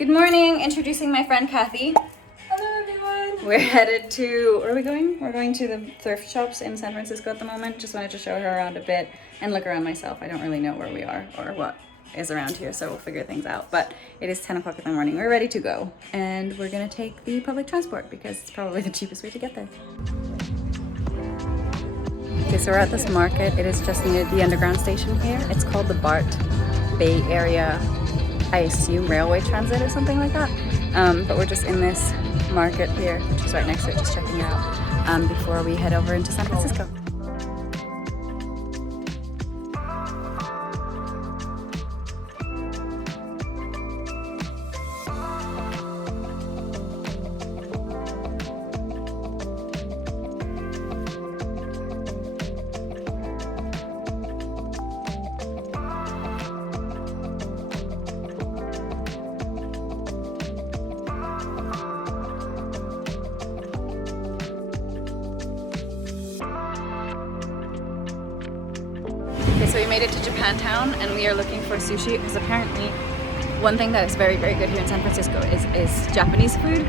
Good morning, introducing my friend Kathy. Hello everyone! We're headed to, where are we going? We're going to the thrift shops in San Francisco at the moment. Just wanted to show her around a bit and look around myself. I don't really know where we are or what is around here, so we'll figure things out. But it is 10 o'clock in the morning. We're ready to go. And we're gonna take the public transport because it's probably the cheapest way to get there. Okay, so we're at this market. It is just near the underground station here. It's called the BART Bay Area, I assume railway transit or something like that. But we're just in this market here, which is right next to it, just checking it out before we head over into San Francisco. Okay, so we made it to Japantown and we are looking for sushi because apparently one thing that is very, very good here in San Francisco is Japanese food.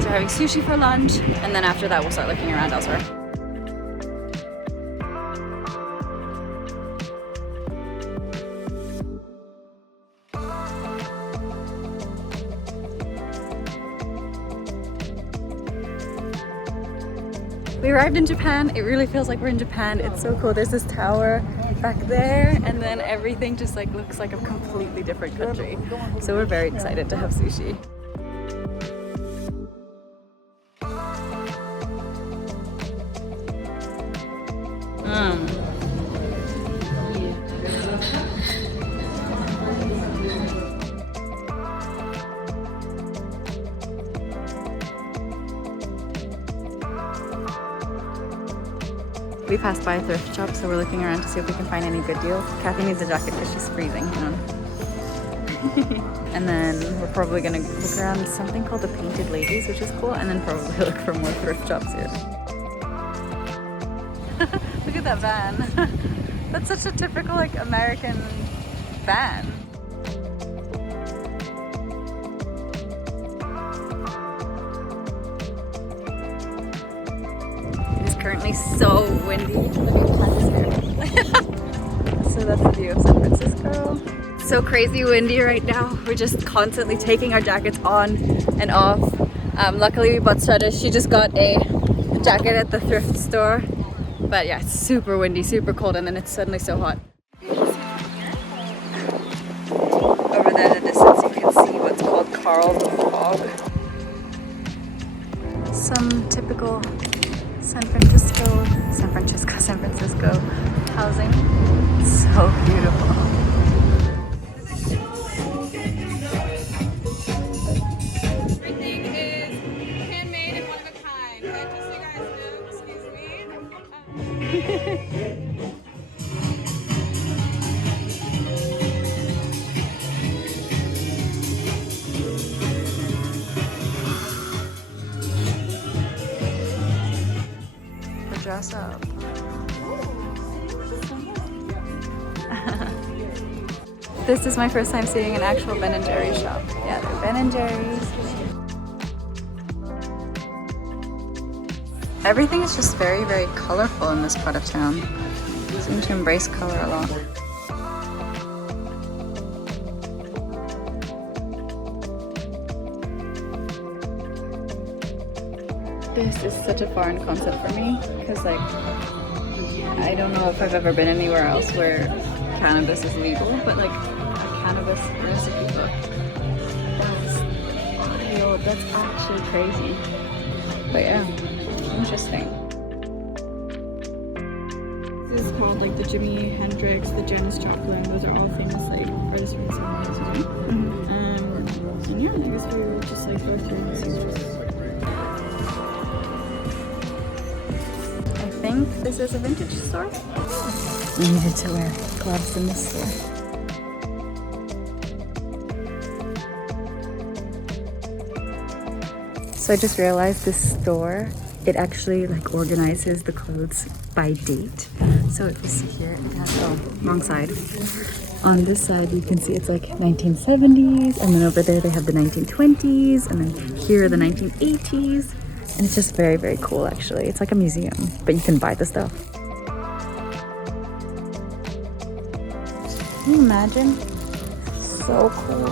So we're having sushi for lunch and then after that we'll start looking around elsewhere. We arrived in Japan. It really feels like we're in Japan. It's so cool. There's this tower back there and then everything just like looks like a completely different country. So we're very excited to have sushi. We passed by a thrift shop, so we're looking around to see if we can find any good deals. Kathy needs a jacket because she's freezing. And then we're probably gonna look around something called the Painted Ladies, which is cool, and then probably look for more thrift shops here. Look at that van. That's such a typical like American van. Currently so windy. So that's the view of San Francisco. So crazy windy right now. We're just constantly taking our jackets on and off. Luckily we bought Shredder. She just got a jacket at the thrift store. But yeah, it's super windy, super cold, and then it's suddenly so hot. Over there in the distance you can see what's called Carl the Frog. Some typical San Francisco housing. So beautiful. Everything is handmade and one of a kind. And just so you guys know, excuse me. Dress up. This is my first time seeing an actual Ben & Jerry's shop. Yeah, they're Ben & Jerry's. Everything is just very, very colorful in this part of town. They seem to embrace color a lot. This is such a foreign concept for me because like I don't know if I've ever been anywhere else where cannabis is legal, but like a cannabis recipe book. That's wild. That's actually crazy. But yeah, interesting. This is called like the Jimi Hendrix, the Janis Joplin. Those are all famous like artists from San Francisco. And yeah, I guess we will just like go through this. I think this is a vintage store. We needed to wear gloves in this store. So I just realized this store it actually like organizes the clothes by date. So if you see here, it has, oh, wrong side. On this side, you can see it's like 1970s, and then over there they have the 1920s, and then here are the 1980s. And it's just very, very cool actually. It's like a museum, but you can buy the stuff. Can you imagine? So cool.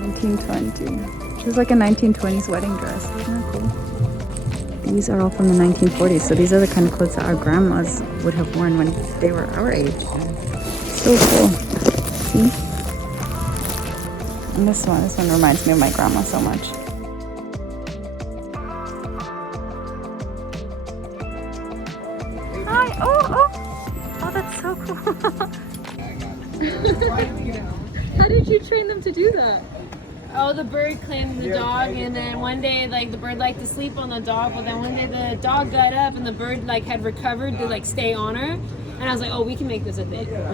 1920. It's like a 1920s wedding dress. Isn't that cool? These are all from the 1940s, so these are the kind of clothes that our grandmas would have worn when they were our age. So cool. See? And this one reminds me of my grandma so much. Hi! Oh, that's so cool. How did you train them to do that? Oh, the bird claimed the dog, and then one day, like, the bird liked to sleep on the dog, but then one day the dog got up and the bird, like, had recovered to, like, stay on her. And I was like, oh, we can make this a thing. Come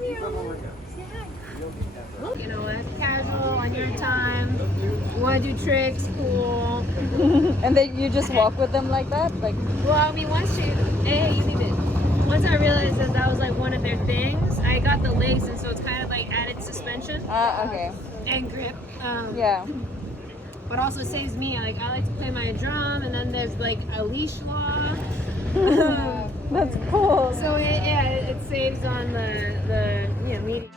here. Say hi. You know what? Casual, on your time. You want to do tricks? Cool. And then you just walk with them like that? Like, Well, I mean, once I realized that that was, like, one of their things, I got the legs, and so it's kind of, like, added suspension. okay. And grip. Yeah. But also saves me. Like, I like to play my drum, and then there's like a leash law. That's cool. So it saves on the meeting.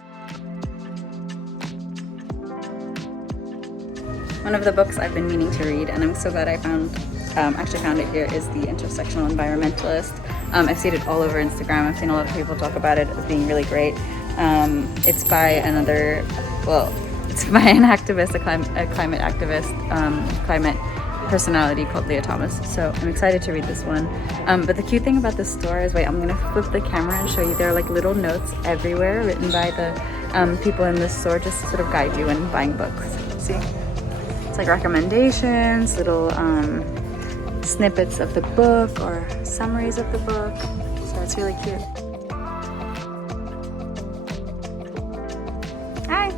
One of the books I've been meaning to read, and I'm so glad I actually found it here, is The Intersectional Environmentalist. I've seen it all over Instagram. I've seen a lot of people talk about it as being really great. It's by an activist, a climate activist, climate personality called Leah Thomas. So I'm excited to read this one. But the cute thing about this store is, wait, I'm gonna flip the camera and show you. There are like little notes everywhere written by the people in this store just to sort of guide you in buying books. See? It's like recommendations, little snippets of the book or summaries of the book. So it's really cute. Hi.